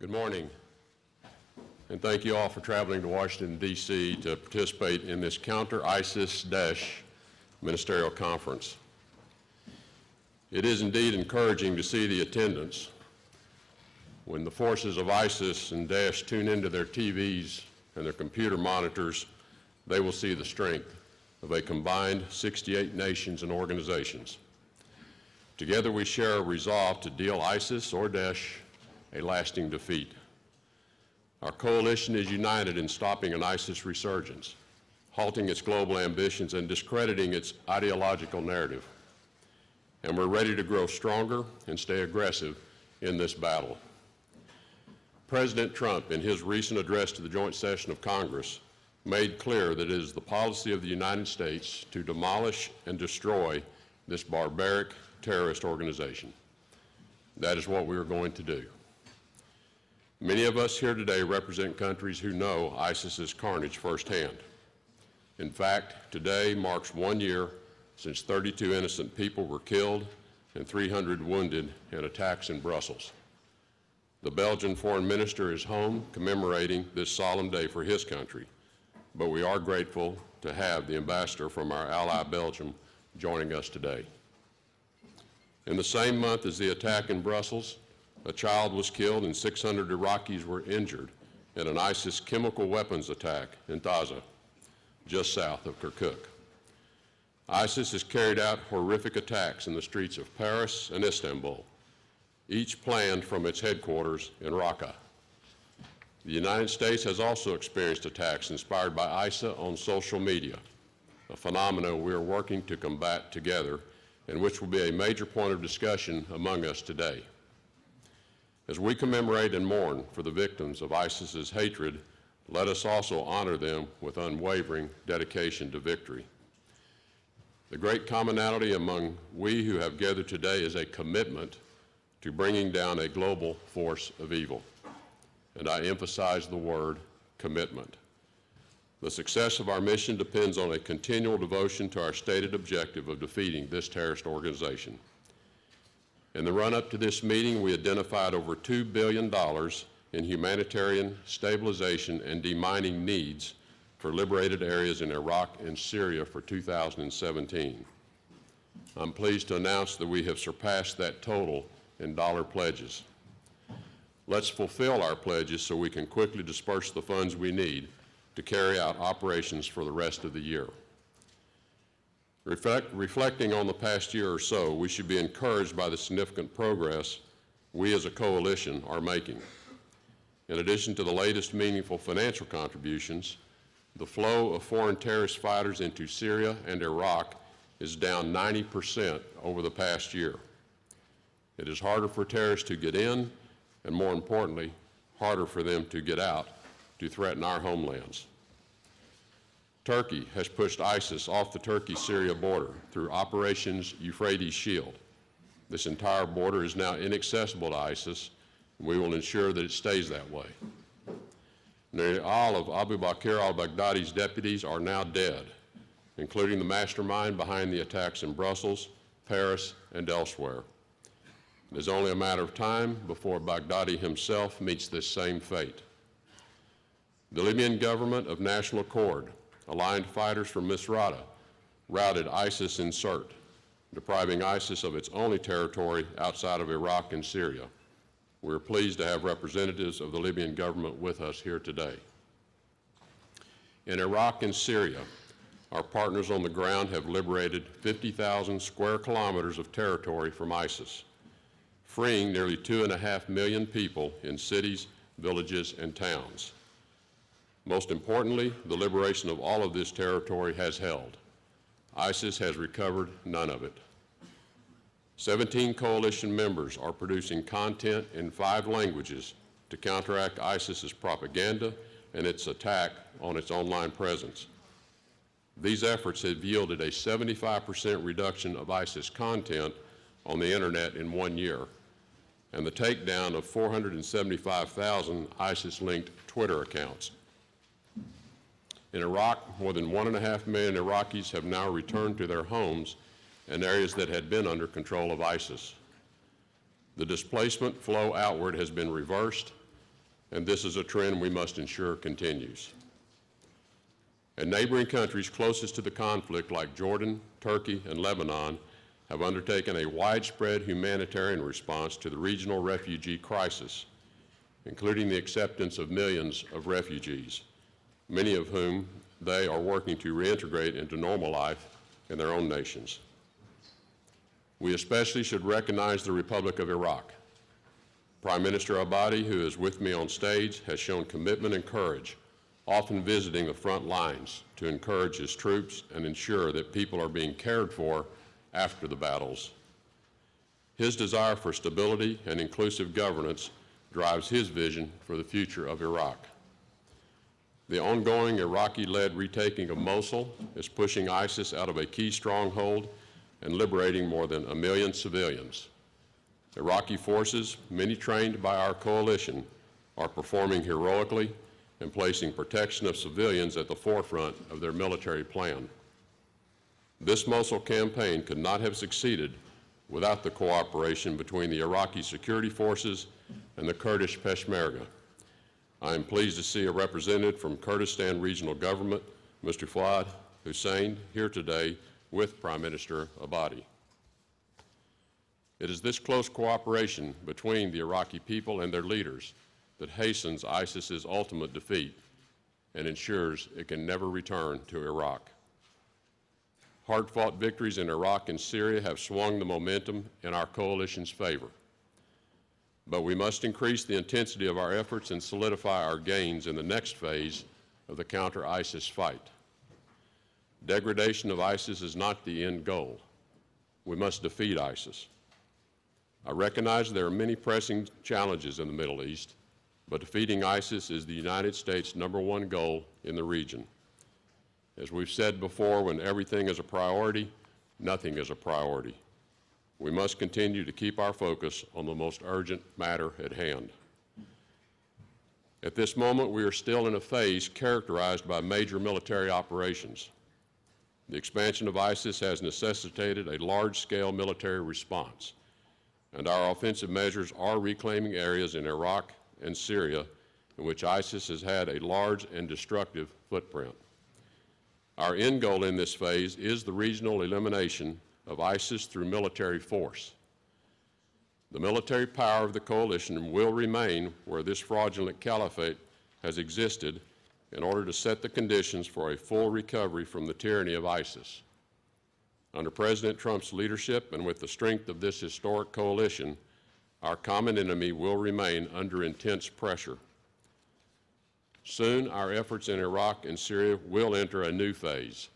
Good morning, and thank you all for traveling to Washington, D.C. to participate in this Counter-ISIS-Daesh Ministerial Conference. It is indeed encouraging to see the attendance. When the forces of ISIS and Daesh tune into their TVs and their computer monitors, they will see the strength of a combined 68 nations and organizations. Together we share a resolve to deal ISIS or Daesh a lasting defeat. Our coalition is united in stopping an ISIS resurgence, halting its global ambitions, and discrediting its ideological narrative. And we're ready to grow stronger and stay aggressive in this battle. President Trump, in his recent address to the joint session of Congress, made clear that it is the policy of the United States to demolish and destroy this barbaric terrorist organization. That is what we are going to do. Many of us here today represent countries who know ISIS's carnage firsthand. In fact, today marks 1 year since 32 innocent people were killed and 300 wounded in attacks in Brussels. The Belgian foreign minister is home commemorating this solemn day for his country, but we are grateful to have the ambassador from our ally Belgium joining us today. In the same month as the attack in Brussels, a child was killed and 600 Iraqis were injured in an ISIS chemical weapons attack in Taza, just south of Kirkuk. ISIS has carried out horrific attacks in the streets of Paris and Istanbul, each planned from its headquarters in Raqqa. The United States has also experienced attacks inspired by ISIS on social media, a phenomenon we are working to combat together and which will be a major point of discussion among us today. As we commemorate and mourn for the victims of ISIS's hatred, let us also honor them with unwavering dedication to victory. The great commonality among we who have gathered today is a commitment to bringing down a global force of evil. And I emphasize the word commitment. The success of our mission depends on a continual devotion to our stated objective of defeating this terrorist organization. In the run-up to this meeting, we identified over $2 billion in humanitarian stabilization and demining needs for liberated areas in Iraq and Syria for 2017. I'm pleased to announce that we have surpassed that total in dollar pledges. Let's fulfill our pledges so we can quickly disperse the funds we need to carry out operations for the rest of the year. Reflecting on the past year or so, we should be encouraged by the significant progress we as a coalition are making. In addition to the latest meaningful financial contributions, the flow of foreign terrorist fighters into Syria and Iraq is down 90% over the past year. It is harder for terrorists to get in, and more importantly, harder for them to get out to threaten our homelands. Turkey has pushed ISIS off the Turkey-Syria border through Operations Euphrates Shield. This entire border is now inaccessible to ISIS, and we will ensure that it stays that way. Nearly all of Abu Bakr al-Baghdadi's deputies are now dead, including the mastermind behind the attacks in Brussels, Paris, and elsewhere. It is only a matter of time before Baghdadi himself meets this same fate. The Libyan government of National Accord, aligned fighters from Misrata, routed ISIS in Sirte, depriving ISIS of its only territory outside of Iraq and Syria. We're pleased to have representatives of the Libyan government with us here today. In Iraq and Syria, our partners on the ground have liberated 50,000 square kilometers of territory from ISIS, freeing nearly 2.5 million people in cities, villages, and towns. Most importantly, the liberation of all of this territory has held. ISIS has recovered none of it. 17 coalition members are producing content in 5 languages to counteract ISIS's propaganda and its attack on its online presence. These efforts have yielded a 75% reduction of ISIS content on the internet in 1 year, and the takedown of 475,000 ISIS-linked Twitter accounts. In Iraq, more than 1.5 million Iraqis have now returned to their homes in areas that had been under control of ISIS. The displacement flow outward has been reversed, and this is a trend we must ensure continues. And neighboring countries closest to the conflict, like Jordan, Turkey, and Lebanon, have undertaken a widespread humanitarian response to the regional refugee crisis, including the acceptance of millions of refugees, many of whom they are working to reintegrate into normal life in their own nations. We especially should recognize the Republic of Iraq. Prime Minister Abadi, who is with me on stage, has shown commitment and courage, often visiting the front lines to encourage his troops and ensure that people are being cared for after the battles. His desire for stability and inclusive governance drives his vision for the future of Iraq. The ongoing Iraqi-led retaking of Mosul is pushing ISIS out of a key stronghold and liberating more than 1 million civilians. Iraqi forces, many trained by our coalition, are performing heroically and placing protection of civilians at the forefront of their military plan. This Mosul campaign could not have succeeded without the cooperation between the Iraqi security forces and the Kurdish Peshmerga. I am pleased to see a representative from Kurdistan Regional Government, Mr. Fuad Hussein, here today with Prime Minister Abadi. It is this close cooperation between the Iraqi people and their leaders that hastens ISIS's ultimate defeat and ensures it can never return to Iraq. Hard-fought victories in Iraq and Syria have swung the momentum in our coalition's favor. But we must increase the intensity of our efforts and solidify our gains in the next phase of the counter-ISIS fight. Degradation of ISIS is not the end goal. We must defeat ISIS. I recognize there are many pressing challenges in the Middle East, but defeating ISIS is the United States' #1 goal in the region. As we've said before, when everything is a priority, nothing is a priority. We must continue to keep our focus on the most urgent matter at hand. At this moment, we are still in a phase characterized by major military operations. The expansion of ISIS has necessitated a large-scale military response, and our offensive measures are reclaiming areas in Iraq and Syria in which ISIS has had a large and destructive footprint. Our end goal in this phase is the regional elimination of ISIS through military force. The military power of the coalition will remain where this fraudulent caliphate has existed in order to set the conditions for a full recovery from the tyranny of ISIS. Under President Trump's leadership and with the strength of this historic coalition, our common enemy will remain under intense pressure. Soon, our efforts in Iraq and Syria will enter a new phase,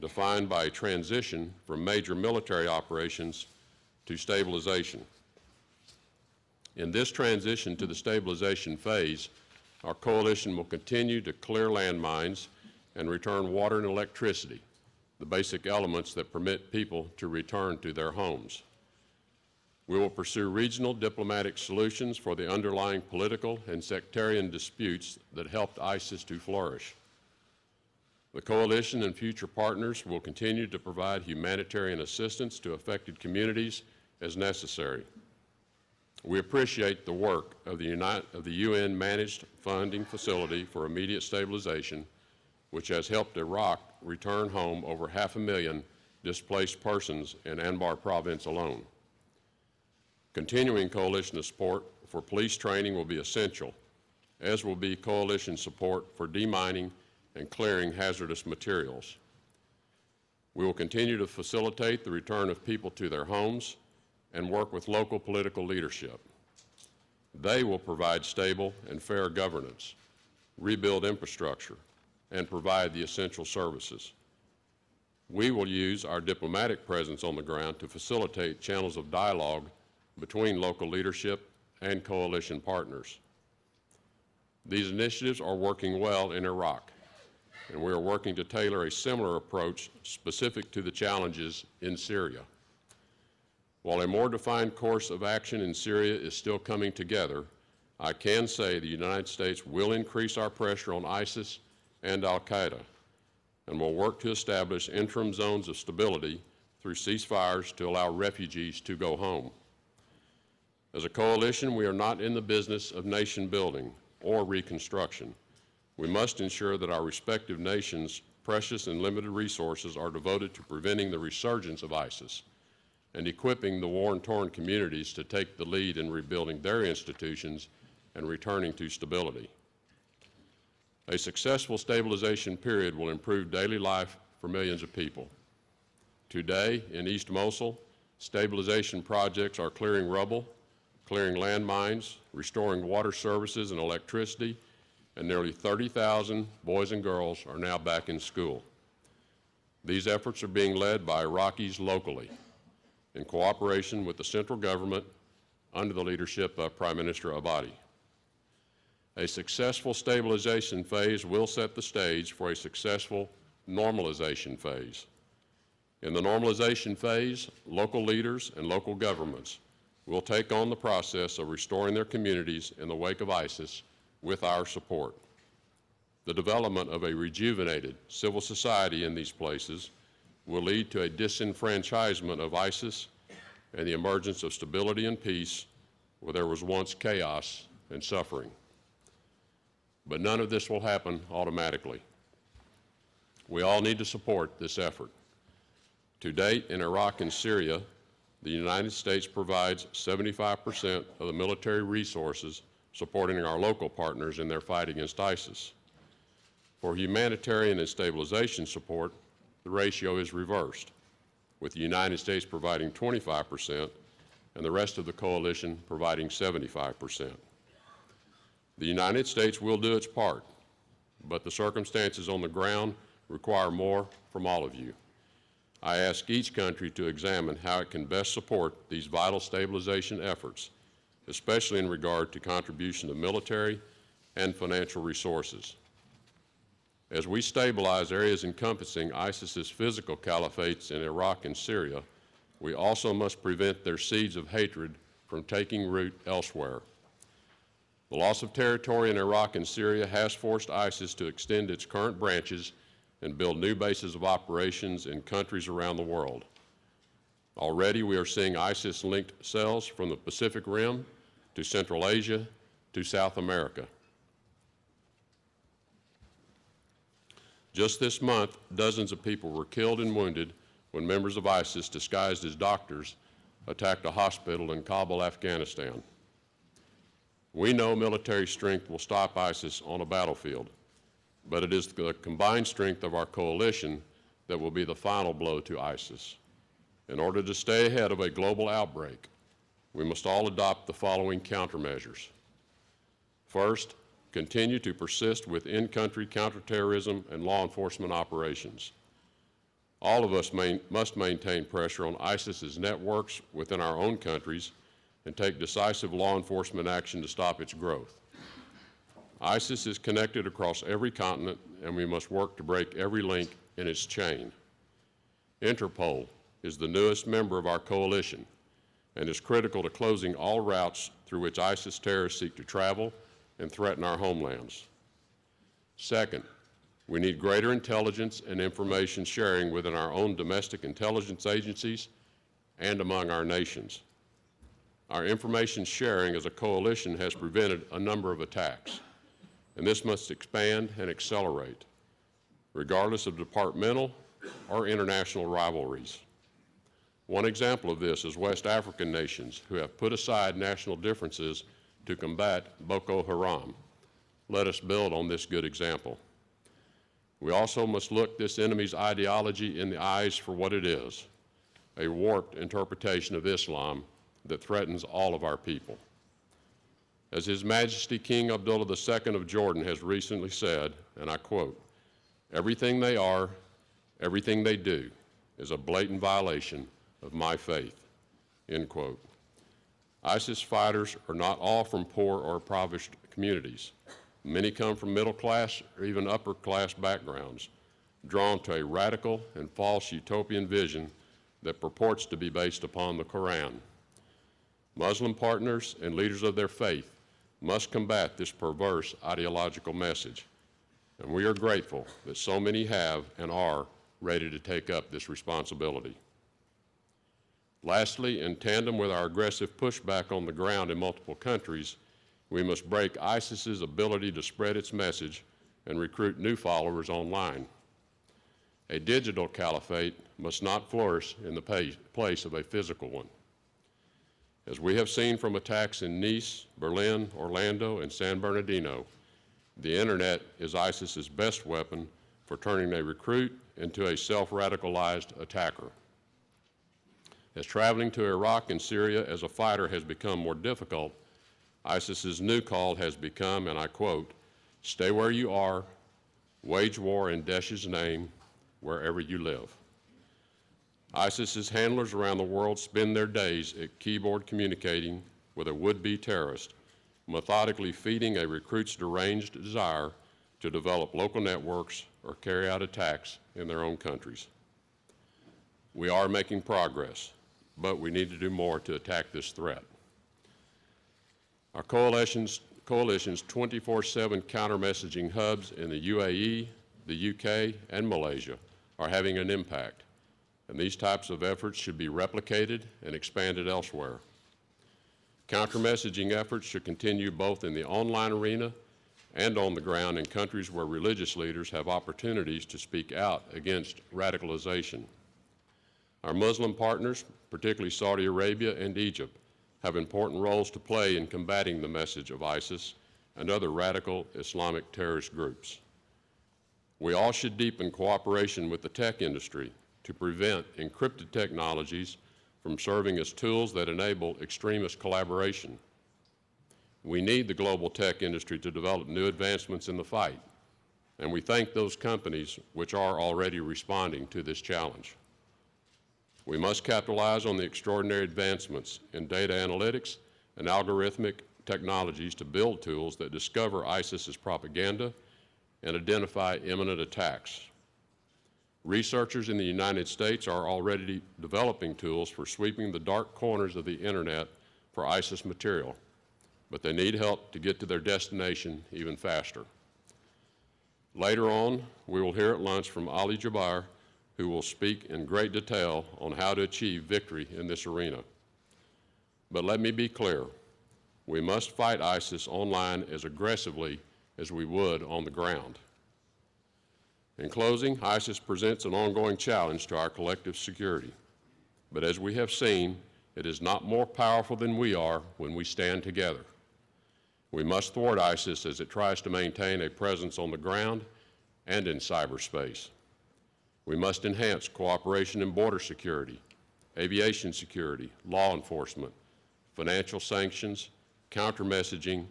defined by a transition from major military operations to stabilization. In this transition to the stabilization phase, our coalition will continue to clear landmines and return water and electricity, the basic elements that permit people to return to their homes. We will pursue regional diplomatic solutions for the underlying political and sectarian disputes that helped ISIS to flourish. The coalition and future partners will continue to provide humanitarian assistance to affected communities as necessary. We appreciate the work of the UN-managed funding facility for immediate stabilization, which has helped Iraq return home over 500,000 displaced persons in Anbar province alone. Continuing coalition support for police training will be essential, as will be coalition support for demining and clearing hazardous materials. We will continue to facilitate the return of people to their homes and work with local political leadership. They will provide stable and fair governance, rebuild infrastructure, and provide the essential services. We will use our diplomatic presence on the ground to facilitate channels of dialogue between local leadership and coalition partners. These initiatives are working well in Iraq, and we are working to tailor a similar approach specific to the challenges in Syria. While a more defined course of action in Syria is still coming together, I can say the United States will increase our pressure on ISIS and al-Qaeda and will work to establish interim zones of stability through ceasefires to allow refugees to go home. As a coalition, we are not in the business of nation building, or reconstruction. We must ensure that our respective nations' precious and limited resources are devoted to preventing the resurgence of ISIS and equipping the war-torn communities to take the lead in rebuilding their institutions and returning to stability. A successful stabilization period will improve daily life for millions of people. Today, in East Mosul, stabilization projects are clearing rubble, clearing landmines, restoring water services and electricity, and nearly 30,000 boys and girls are now back in school. These efforts are being led by Iraqis locally, in cooperation with the central government under the leadership of Prime Minister Abadi. A successful stabilization phase will set the stage for a successful normalization phase. In the normalization phase, local leaders and local governments will take on the process of restoring their communities in the wake of ISIS with our support. The development of a rejuvenated civil society in these places will lead to a disenfranchisement of ISIS and the emergence of stability and peace where there was once chaos and suffering. But none of this will happen automatically. We all need to support this effort. To date, in Iraq and Syria, the United States provides 75% of the military resources supporting our local partners in their fight against ISIS. For humanitarian and stabilization support, the ratio is reversed, with the United States providing 25% and the rest of the coalition providing 75%. The United States will do its part, but the circumstances on the ground require more from all of you. I ask each country to examine how it can best support these vital stabilization efforts, especially in regard to contribution of military and financial resources. As we stabilize areas encompassing ISIS's physical caliphates in Iraq and Syria, we also must prevent their seeds of hatred from taking root elsewhere. The loss of territory in Iraq and Syria has forced ISIS to extend its current branches and build new bases of operations in countries around the world. Already we are seeing ISIS-linked cells from the Pacific Rim to Central Asia to South America. Just this month, dozens of people were killed and wounded when members of ISIS disguised as doctors attacked a hospital in Kabul, Afghanistan. We know military strength will stop ISIS on a battlefield, but it is the combined strength of our coalition that will be the final blow to ISIS. In order to stay ahead of a global outbreak, we must all adopt the following countermeasures. First, continue to persist with in-country counterterrorism and law enforcement operations. All of us must maintain pressure on ISIS's networks within our own countries and take decisive law enforcement action to stop its growth. ISIS is connected across every continent, and we must work to break every link in its chain. Interpol is the newest member of our coalition and is critical to closing all routes through which ISIS terrorists seek to travel and threaten our homelands. Second, we need greater intelligence and information sharing within our own domestic intelligence agencies and among our nations. Our information sharing as a coalition has prevented a number of attacks, and this must expand and accelerate, regardless of departmental or international rivalries. One example of this is West African nations who have put aside national differences to combat Boko Haram. Let us build on this good example. We also must look this enemy's ideology in the eyes for what it is, a warped interpretation of Islam that threatens all of our people. As His Majesty King Abdullah II of Jordan has recently said, and I quote, "Everything they are, everything they do is a blatant violation of my faith," end quote. ISIS fighters are not all from poor or impoverished communities. Many come from middle class or even upper class backgrounds, drawn to a radical and false utopian vision that purports to be based upon the Quran. Muslim partners and leaders of their faith must combat this perverse ideological message, and we are grateful that so many have and are ready to take up this responsibility. Lastly, in tandem with our aggressive pushback on the ground in multiple countries, We must break ISIS's ability to spread its message and recruit new followers online. A digital caliphate must not flourish in the place of a physical one. As we have seen from attacks in Nice, Berlin, Orlando, and San Bernardino, the internet is ISIS's best weapon for turning a recruit into a self-radicalized attacker. As traveling to Iraq and Syria as a fighter has become more difficult, ISIS's new call has become, and I quote, "Stay where you are, wage war in Daesh's name, wherever you live." ISIS's handlers around the world spend their days at keyboard communicating with a would-be terrorist, methodically feeding a recruit's deranged desire to develop local networks or carry out attacks in their own countries. We are making progress, but we need to do more to attack this threat. Our coalition's 24/7 counter-messaging hubs in the UAE, the UK, and Malaysia are having an impact, and these types of efforts should be replicated and expanded elsewhere. Counter-messaging efforts should continue both in the online arena and on the ground in countries where religious leaders have opportunities to speak out against radicalization. Our Muslim partners, particularly Saudi Arabia and Egypt, have important roles to play in combating the message of ISIS and other radical Islamic terrorist groups. We all should deepen cooperation with the tech industry to prevent encrypted technologies from serving as tools that enable extremist collaboration. We need the global tech industry to develop new advancements in the fight, and we thank those companies which are already responding to this challenge. We must capitalize on the extraordinary advancements in data analytics and algorithmic technologies to build tools that discover ISIS's propaganda and identify imminent attacks. Researchers in the United States are already developing tools for sweeping the dark corners of the internet for ISIS material, but they need help to get to their destination even faster. Later on, we will hear at lunch from Ali Jabbar, who will speak in great detail on how to achieve victory in this arena. But let me be clear, we must fight ISIS online as aggressively as we would on the ground. In closing, ISIS presents an ongoing challenge to our collective security. But as we have seen, it is not more powerful than we are when we stand together. We must thwart ISIS as it tries to maintain a presence on the ground and in cyberspace. We must enhance cooperation in border security, aviation security, law enforcement, financial sanctions, counter-messaging,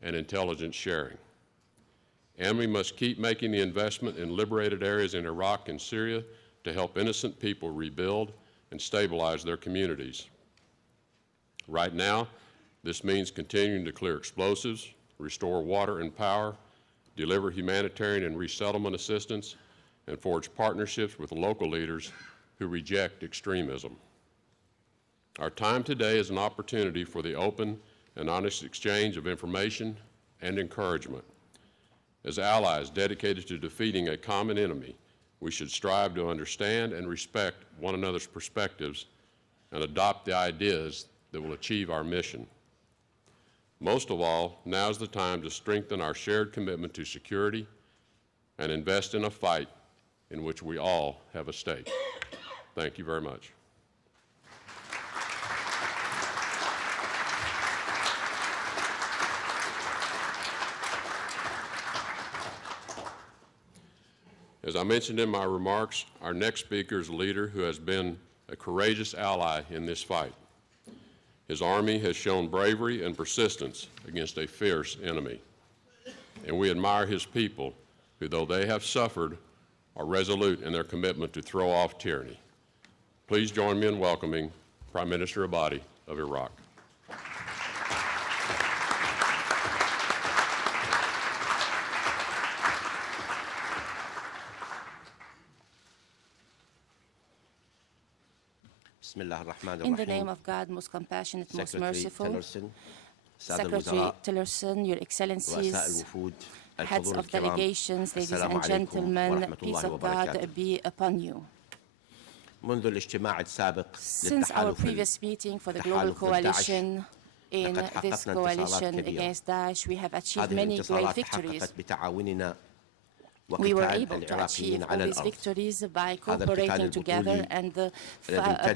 and intelligence sharing. And we must keep making the investment in liberated areas in Iraq and Syria to help innocent people rebuild and stabilize their communities. Right now, this means continuing to clear explosives, restore water and power, deliver humanitarian and resettlement assistance, and forge partnerships with local leaders who reject extremism. Our time today is an opportunity for the open and honest exchange of information and encouragement. As allies dedicated to defeating a common enemy, we should strive to understand and respect one another's perspectives and adopt the ideas that will achieve our mission. Most of all, now is the time to strengthen our shared commitment to security and invest in a fight in which we all have a stake. Thank you very much. As I mentioned in my remarks, our next speaker is a leader who has been a courageous ally in this fight. His army has shown bravery and persistence against a fierce enemy, and we admire his people who, though they have suffered, are resolute in their commitment to throw off tyranny. Please join me in welcoming Prime Minister Abadi of Iraq. In the name of God, most compassionate, most merciful, Secretary Tillerson, Your Excellencies, heads of delegations, ladies and gentlemen, peace of God be upon you. Since our previous meeting for the Global Coalition in this coalition against Daesh. We have achieved many great victories. We were able to achieve all these victories by cooperating together, and the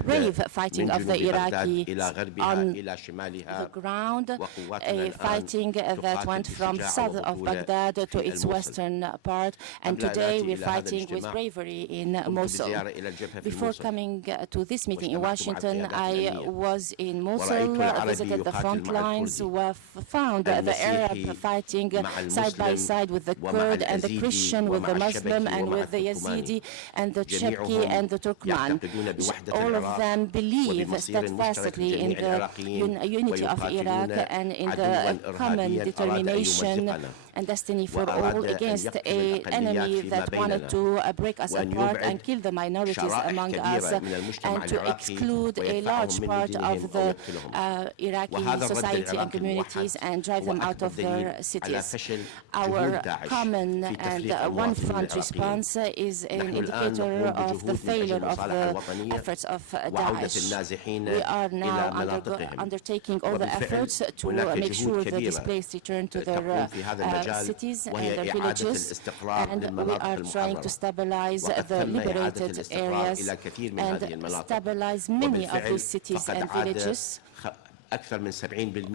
brave fighting of the Iraqis on the ground, a fighting that went from south of Baghdad to its western part, and today we're fighting with bravery in Mosul. Before coming to this meeting in Washington, I was in Mosul, visited the front lines, found the Arab fighting side by side with the Kurd and the Christian, with the Muslim and with the Yazidi and the Cherki and the Turkmen. All of them believe steadfastly in the unity of Iraq and in the common determination and destiny for all against an enemy that wanted to break us apart and kill the minorities among us and to exclude a large part of the Iraqi society and communities and drive them out of their cities. Our common and one front response is an indicator of the failure of the efforts of Daesh. We are now undertaking all the efforts to make sure the displaced return to their cities and their villages, and we are trying to stabilize the liberated areas and stabilize many of these cities and villages. أكثر من 70%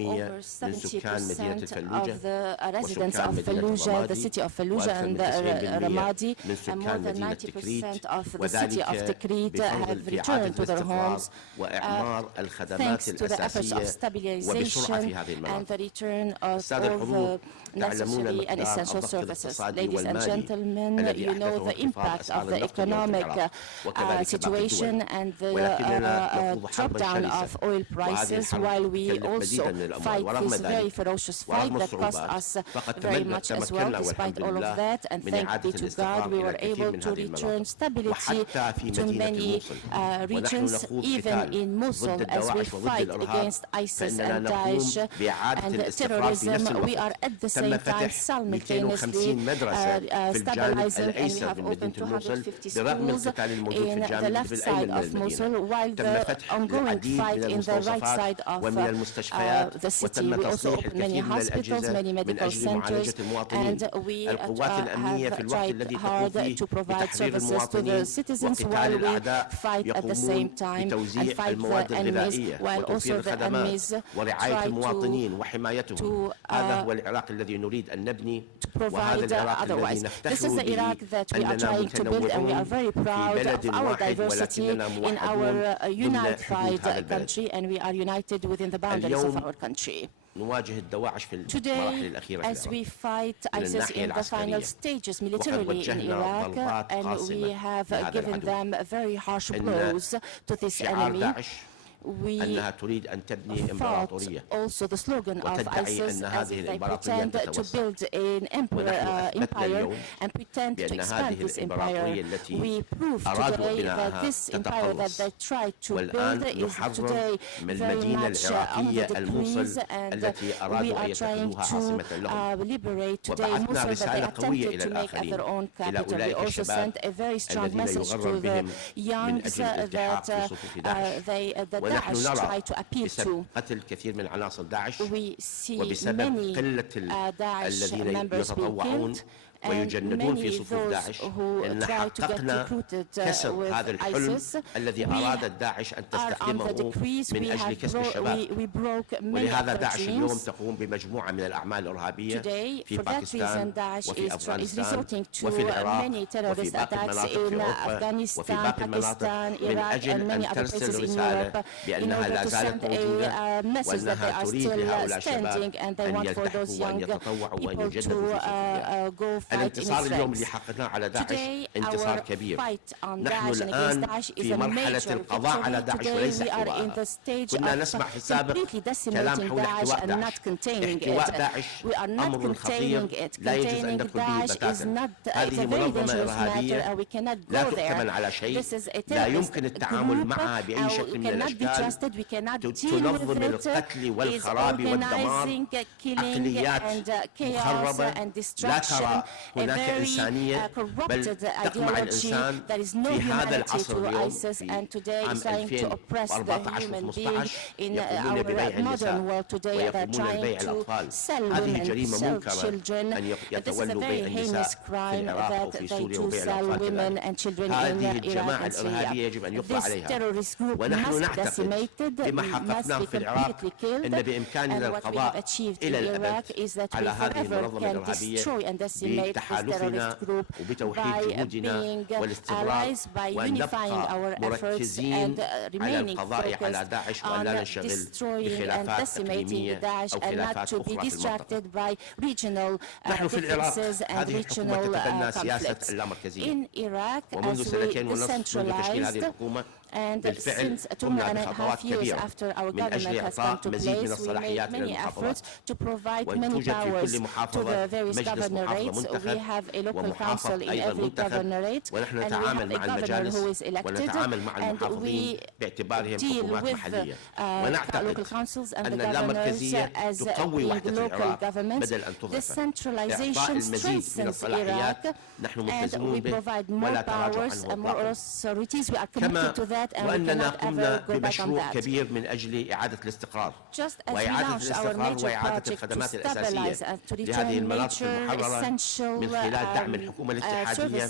من سكان مدينة الفلوجة of the residents of Fallujah, the city of Fallujah and Ramadi, and more than 90% of the city of Tikrit have returned to their homes thanks to the efforts of stabilization and the return of all the necessary and essential services. Ladies and gentlemen, you know the impact of the economic situation and the drop down of oil prices, while we also fight this very ferocious fight that cost us very much as well. Despite all of that, and thanks be to God, we were able to return stability to many regions, even in Mosul, as we fight against ISIS and Daesh and terrorism. We are at the same time simultaneously stabilizing, and we have opened 250 schools in the left side of Mosul, while the ongoing fight in the right side of the city. We also opened many hospitals, many medical centers, and we have tried hard to provide services to the citizens while we fight at the same time and fight the enemies, while also the enemies try to provide otherwise. This is the Iraq that we are trying to build, and we are very proud of our diversity in our unified country, and we are united within the boundaries of our country. Today, as we fight ISIS in the final stages militarily in Iraq, and we have given them very harsh blows to this enemy, we fought also the slogan of ISIS as if they pretend to build an empire and pretend to expand this empire. We proved today that this empire that they tried to build is today very much under decrease, and we are trying to liberate today Mosul that they attempted to make as their own capital. We also sent a very strong message to the youngs that Daesh try to appeal to. We see many Daesh members being killed, and many of those who try to get recruited with ISIS. We are on the decrease. We broke many of their dreams. Today, for that reason, Daesh is resorting to many terrorist attacks in Afghanistan, Pakistan, Iraq, and many other places in Europe in order to send a message that they are still standing, and they want for those young people to go fight in strength. Today, our fight on Daesh and against Daesh is a major victory. Today, we are in the stage of completely decimating Daesh and not containing it. We are not containing it. Containing Daesh is not, it's a very dangerous matter, and we cannot go there. This is a terrorist group, we cannot be trusted, we cannot deal with it. It's organizing killing and chaos and destruction, هناك إنسانية بل تقمع الإنسان في هذا العصر اليوم في عام 2014 و15 يقومون ببيع النساء ويقومون ببيع الأطفال. هذه جريمة منكرة أن يتولوا بيع النساء في العراق أو في سوريا وبيع الأطفال كذلك. هذه الجماعة الإرهابية يجب أن يقضى عليها. ونحن نعتقد بما حققناه في العراق أن بإمكاننا القضاء إلى الأبد على هذه المنظمة الإرهابية بتحالفنا وبتوحيد جهودنا والاستمرار، وأن نبقى مركزين على القضاء على داعش وأن لا ننشغل بخلافات إقليمية أو خلافات أخرى في المنطقة. نحن في العراق هذه الحكومة تتبنى سياسة اللامركزية، ومنذ 2.5 منذ تشكيل هذه الحكومة بالفعل قمنا بخطوات كبيرة من أجل إعطاء مزيد من الصلاحيات للمحافظات، وأن توجد في كل محافظة مجلس محافظة منتخب ومحافظ أيضا منتخب، ونحن نتعامل مع المجالس ونتعامل مع المحافظين باعتبارهم حكومات محلية. ونعتقد أن اللامركزية تقوي وحدة العراق بدل أن تضعف. إعطاء المزيد من الصلاحيات نحن ملتزمون به ولا تراجع عنه إطلاقا. كما وأننا قمنا بمشروع كبير من أجل إعادة الاستقرار، وإعادة الاستقرار وإعادة الخدمات الأساسية لهذه المناطق المحررة من خلال دعم الحكومة الاتحادية،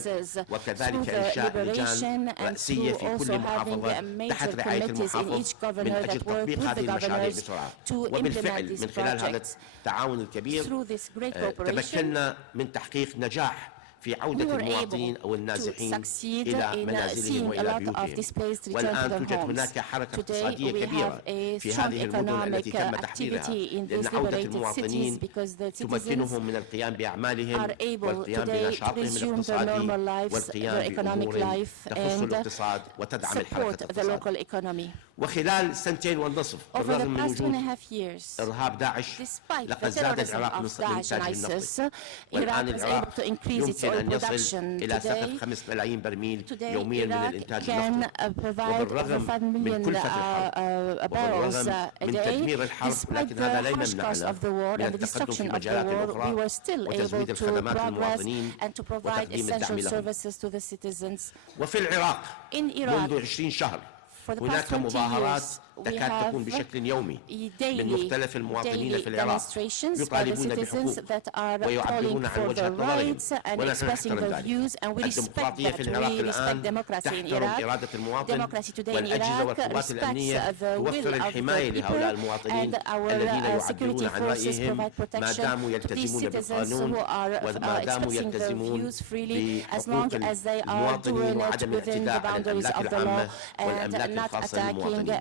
وكذلك إنشاء لجان رئيسية في كل محافظة تحت رعاية المحافظ من أجل تطبيق هذه المشاريع بسرعة. وبالفعل من خلال هذا التعاون الكبير تمكنا من تحقيق نجاح في عودة المواطنين أو النازحين إلى منازلهم وإلى بيوتهم. والآن توجد هناك حركة اقتصادية كبيرة في هذه المدن التي تم تحريرها، لأن عودة المواطنين تمكنهم من القيام بأعمالهم والقيام بنشاطهم الاقتصادي والقيام بأمور تخص الاقتصاد وتدعم الحركة الاقتصادية. وخلال 2.5 بالرغم من وجود إرهاب داعش لقد زاد العراق من إنتاجه النفطي، والآن العراق يمكن أن يصل إلى سقف 5 ملايين برميل يوميا من الإنتاج النفطي. وبالرغم من كلفة الحرب وبالرغم من تدمير الحرب، لكن هذا لا يمنعنا من التقدم في مجالات أخرى وتزويد الخدمات للمواطنين وتقديم الدعم لهم. وفي العراق منذ 20 شهر هناك مظاهرات تكاد تكون بشكل يومي من مختلف المواطنين في العراق يطالبون بحقوق ويعبرون عن وجهة نظرهم، ونحن نحترم ذلك. الديمقراطية في العراق الآن تحترم إرادة المواطن، والأجهزة والقوات الأمنية توفر الحماية لهؤلاء المواطنين الذين يعبرون عن رأيهم ما داموا يلتزمون بالقانون وما داموا يلتزمون بحقوق المواطنين وعدم الاعتداء على الأملاك العامة والأملاك الخاصة للمواطنين.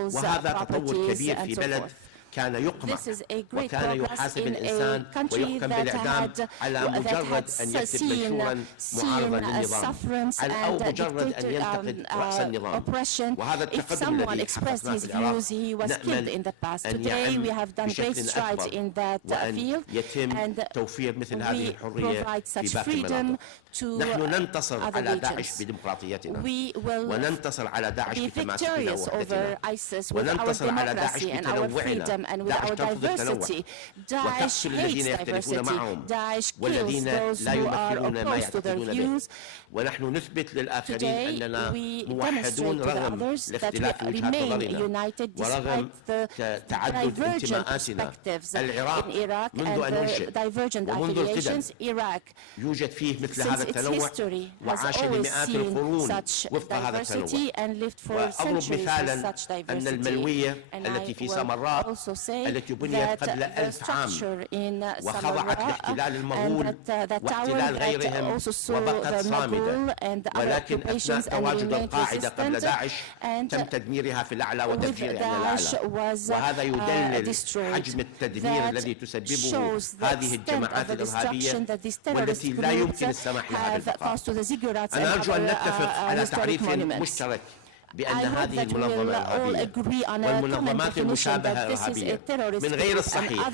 وهذا تطور كبير في بلد كان يقمع وكان يحاسب الإنسان ويحكم بالإعدام على مجرد أن يكتب منشورا معارضا للنظام أو مجرد أن ينتقد رأس النظام. وهذا التقدم الذي حققناه في العراق نأمل أن يعم بشكل أكبر وأن يتم توفير مثل هذه الحرية في باقي المناطق. نحن ننتصر على داعش بديمقراطيتنا، وننتصر على داعش بتماسكنا ووحدتنا، وننتصر على داعش بتنوعنا. داعش ترفض التنوع وتقتل الذين يختلفون معهم والذين لا يمثلون ما يعتقدون به. ونحن نثبت للآخرين أننا موحدون رغم الاختلاف وجهات نظرنا ورغم تعدد انتماءاتنا. العراق منذ أن أنشئ ومنذ القدم يوجد فيه مثل هذا التنوع وعاش لمئات القرون وفق هذا التنوع. وأضرب مثالا أن الملوية التي في سامراء التي بنيت قبل 1000 عام وخضعت لاحتلال المغول واحتلال غيرهم وبقت صامدة، ولكن أثناء تواجد القاعدة قبل داعش تم تدميرها في الأعلى وتفجيرها من الأعلى. وهذا يدلل حجم التدمير الذي تسببه هذه الجماعات الإرهابية والتي لا يمكن السماح لها بالبقاء. أنا أرجو أن نتفق على تعريف مشترك بأن هذه المنظمة إرهابية والمنظمات المشابهة إرهابية. من غير الصحيح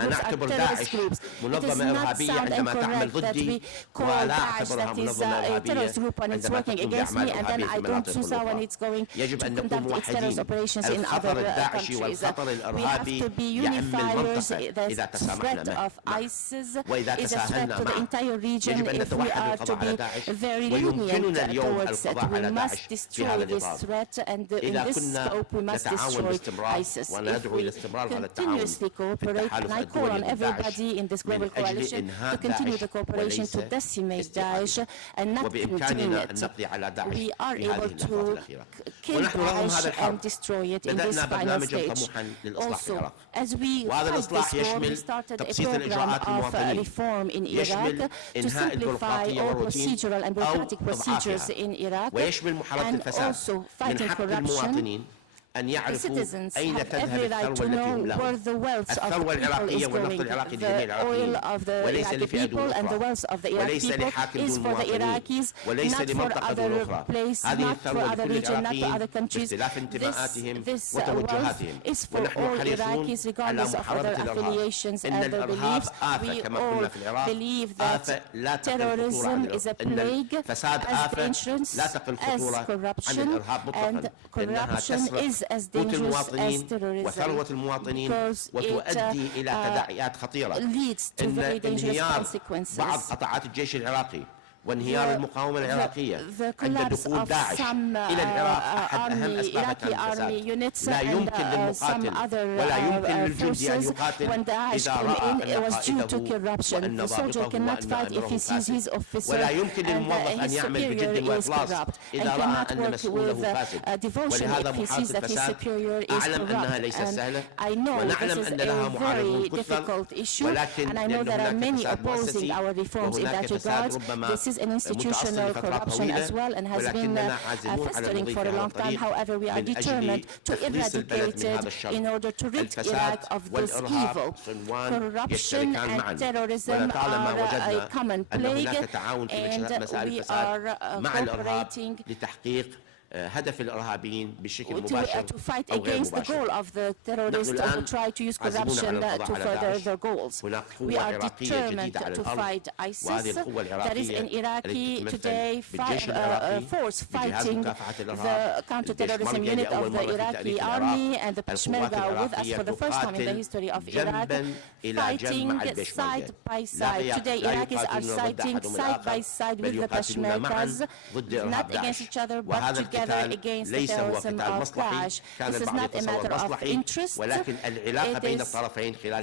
أن أعتبر داعش منظمة إرهابية عندما تعمل ضدي، ولا أعتبرها منظمة إرهابية عندما تقوم بأعمال إرهابية في مناطق أخرى. يجب أن نكون موحدين. الخطر الداعشي والخطر الإرهابي يعم المنطقة إذا تسامحنا معه، وإذا تساهلنا معه. يجب أن نتوحد للقضاء على داعش، ويمكننا اليوم القضاء على داعش في هذا الإطار. إذا كنا نتعاون باستمرار وندعو إلى استمرار هذا التعاون في التحالف الدولي ضد داعش من أجل إنهاء داعش والاستيقاظ، وبإمكاننا أن نقضي على داعش في هذه اللحظات الأخيرة. ونحن رغم هذا الحرب بدأنا برنامجا طموحا للإصلاح في العراق، وهذا الإصلاح يشمل تبسيط الإجراءات المواطنية، يشمل إنهاء البيروقراطية والروتين أو إضعافها، ويشمل محاربة الفساد. من حق المواطنين أن يعرفوا أين تذهب الثروة التي هم لها. الثروة العراقية والنفط العراقي لجميع العراقيين، وليس لفئة دون أخرى، وليس لحاكم دون مواطنين، وليس لمنطقة دون أخرى. هذه الثروة لكل العراقيين باختلاف انتماءاتهم وتوجهاتهم، ونحن حريصون على محاربة الإرهاب. إن الإرهاب آفة كما قلنا في العراق، آفة لا تقل خطورة عن الإرهاب. إن الفساد آفة لا تقل خطورة عن الإرهاب مطلقا، إنها تسرق قوت المواطنين وثروة المواطنين وتؤدي إلى تداعيات خطيرة. إن انهيار بعض قطاعات الجيش العراقي وانهيار المقاومة العراقية عند دخول داعش إلى العراق أحد أهم أسباب الفساد. لا يمكن للمقاتل ولا يمكن للجندي أن يقاتل إذا رأى أن قائده وأن ضابطه وأن أمره فاسد، ولا يمكن للموظف أن يعمل بجد وإخلاص إذا رأى أن مسؤوله فاسد. ولهذا محاربة الفساد أعلم أنها ليست سهلة، ونعلم أن لها معارضون كثر، ولكن لأن هناك فساد مؤسسي وهناك فساد ربما an institutional corruption as well and has been festering for a long time. However, we are determined to eradicate it in order to rid Iraq of this evil. Corruption and terrorism are a common plague, and we are cooperating هدف الإرهابيين بشكل مباشر to fight against the goal of the terrorists who try to use corruption to further their goals. We are determined to fight ISIS. There is an Iraqi today force fighting the counter-terrorism unit of the Iraqi army and the Peshmerga with us for the first time in the history of Iraq, fighting side by side. Today Iraqis are fighting side by side with the Peshmergas, not against each other but together against the terrorism of Daesh. This is not a matter of interest. It is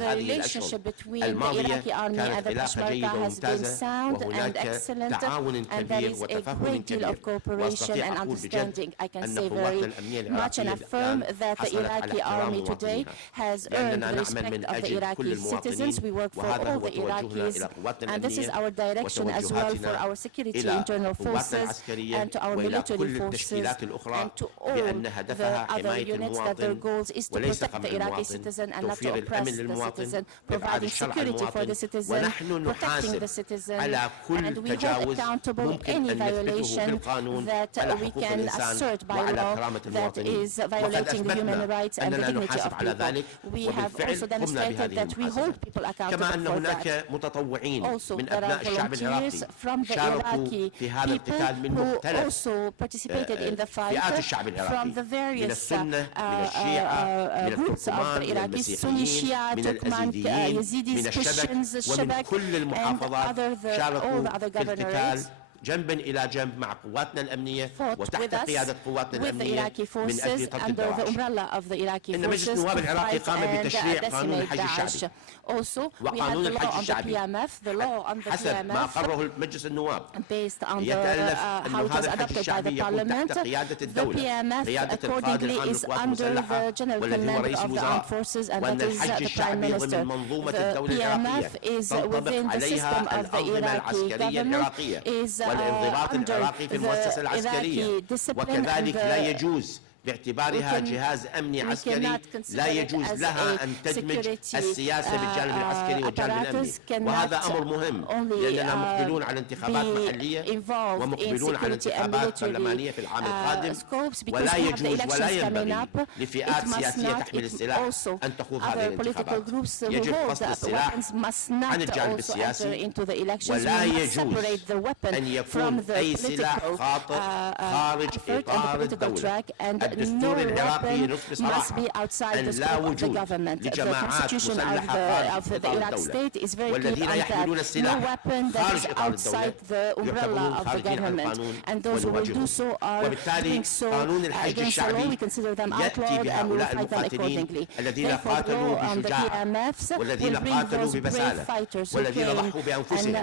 the relationship between the Iraqi army and the Peshmerga has been sound and excellent, and there is a great deal of cooperation and understanding. I can say very much and affirm that the Iraqi army today has earned the respect of the Iraqi citizens. We work for all the Iraqis, and this is our direction as well for our security internal forces and to our military forces and to all the other units that their goals is to protect the Iraqi citizen and not to oppress the citizen, providing security for the citizen, protecting the citizen, and we hold accountable any violation that we can assert by law that is violating the human rights and the dignity of people. We have also demonstrated that we hold people accountable for that. Also, there are volunteers from the Iraqi people who also participated in the fight from the various groups of the Iraqis, Sunni, Shia, Turkmen, Yazidis, Christians, Shabak, and all the other governorates. جنبا إلى جنب مع قواتنا الأمنية وتحت قيادة قواتنا الأمنية من أجل طرد الدواعش. إن مجلس النواب العراقي قام بتشريع قانون الحج الشعبي وقانون الحج الشعبي حسب ما قرره مجلس النواب يتألف أن هذا الحج الشعبي يكون تحت قيادة الدولة، قيادة القادة العام للقوات المسلحة والذي هو رئيس الوزراء، وأن الحج الشعبي ضمن منظومة الدولة العراقية تنطبق عليها الأنظمة العسكرية العراقية والانضباط العراقي في المؤسسة العسكرية، وكذلك لا يجوز باعتبارها جهاز أمني عسكري لا يجوز لها أن تدمج السياسة بالجانب العسكري والجانب الأمني، وهذا أمر مهم لأننا مقبلون على انتخابات محلية ومقبلون على انتخابات برلمانية في العام القادم، ولا يجوز ولا ينبغي لفئات سياسية تحمل السلاح أن تخوض هذه الانتخابات. يجب فصل السلاح عن الجانب السياسي، ولا يجوز أن يكون أي سلاح خاطئ خارج إطار الدولة. الدستور العراقي نص بصراحة أن لا وجود لجماعات مسلحة خارج إطار الدولة، والذين يحملون السلاح خارج إطار الدولة يعتبرون خارجين عن القانون ونواجههم. وبالتالي قانون الحشد الشعبي يأتي بهؤلاء المقاتلين الذين قاتلوا بشجاعة والذين قاتلوا ببسالة والذين ضحوا بأنفسهم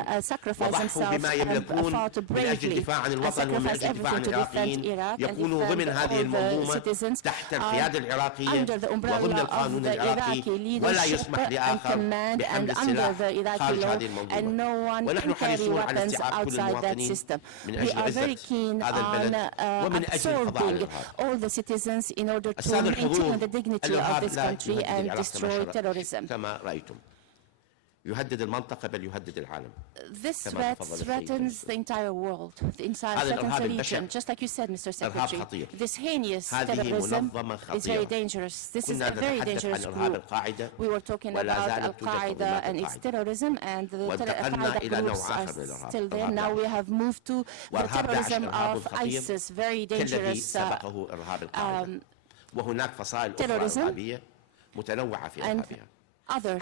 وضحوا بما يملكون من أجل الدفاع عن الوطن ومن أجل الدفاع عن العراقيين، يكونوا ضمن هذه المنظومة تحت القيادة العراقية وضمن القانون العراقي، ولا يسمح لآخر بحمل السلاح خارج هذه المنظومة. ونحن حريصون على استيعاب كل المواطنين من أجل عزة هذا البلد ومن أجل قضاء الإرهاب. السادة الحضور، الإرهاب لا يهدد العراق كما رأيتم، يهدد المنطقة بل يهدد العالم. This threat threatens the entire world, the entire threatens the region, just like you said, Mr. Secretary. This heinous terrorism is very dangerous. This is a very dangerous group. We were talking about Al-Qaeda and its terrorism, and the Al-Qaeda groups are still there. Now we have moved to the terrorism of ISIS, very dangerous وهناك فصائل أخرى إرهابية متنوعة في إرهابها.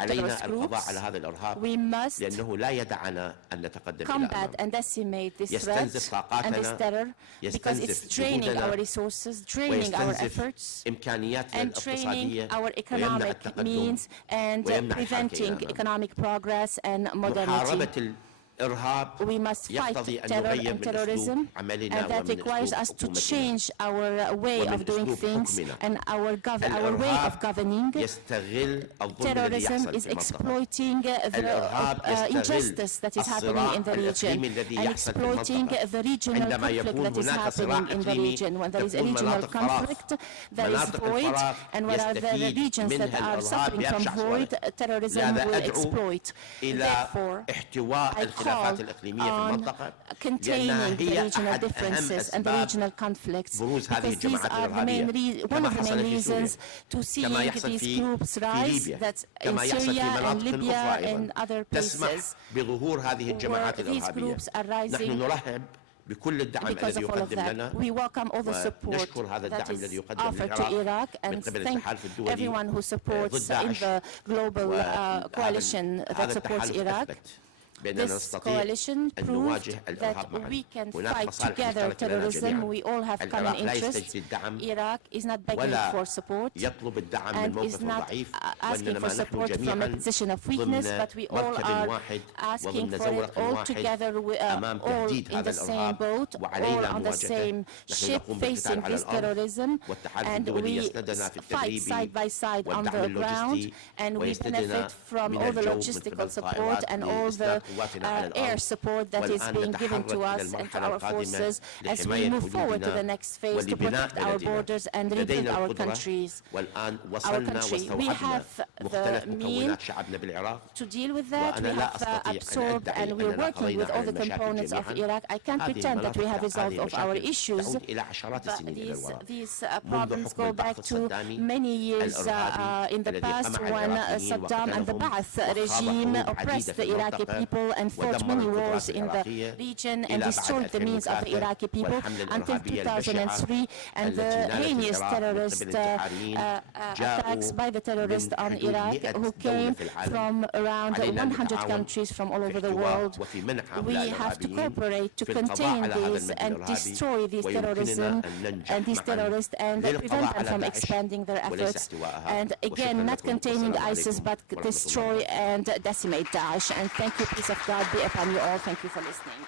علينا القضاء على هذا الإرهاب لأنه لا يدعنا أن نتقدم إلى الأمام. يستنزف طاقاتنا، يستنزف جهودنا، ويستنزف إمكانياتنا الاقتصادية ويمنع التقدم ويمنع الحركة. محاربة الإرهاب يقتضي أن نغير من أسلوب عملنا ومن requires us to change our way of doing things and our way of governing. يستغل الظلم الذي Terrorism يحصل is في المنطقة. exploiting the injustice that is happening in the region and exploiting the regional conflict that is happening in the region. When there is a regional conflict, there is void, and when the regions that are suffering from void, terrorism will exploit. Therefore, I call on containing the regional differences and the regional conflicts, because these are one of the main reasons to seeing these groups rise, that's in Syria and Libya and other places. Where these groups are rising. بكل الدعم الذي يقدم لنا. We welcome all the support that is offered to Iraq and thank everyone who supports in the global coalition that supports Iraq. This coalition proves that we can fight together terrorism. We all have common interests. Iraq is not begging for support and is not asking for support from a position of weakness, but we all are asking for it all together, all in the same boat, all on the same ship facing this terrorism, and we fight side by side on the ground, and we benefit from all the logistical support and all the air support that is being given to us and to our forces as we move forward to the next phase to protect our borders and rebuild our countries. We have the means to deal with that. We have absorbed and we're working with all the components of Iraq. I can't pretend that we have resolved all our issues, but these problems go back to many years in the past when Saddam and the Ba'ath regime oppressed the Iraqi people and fought many wars in the region and destroyed the means of the Iraqi people until 2003, and the heinous terrorist attacks by the terrorists on Iraq who came from around 100 countries from all over the world. We have to cooperate to contain these and destroy these terrorism and these terrorists and prevent them from expanding their efforts. And again, not containing ISIS, but destroy and decimate Daesh. And thank you, peace of God be upon you all. Thank you for listening.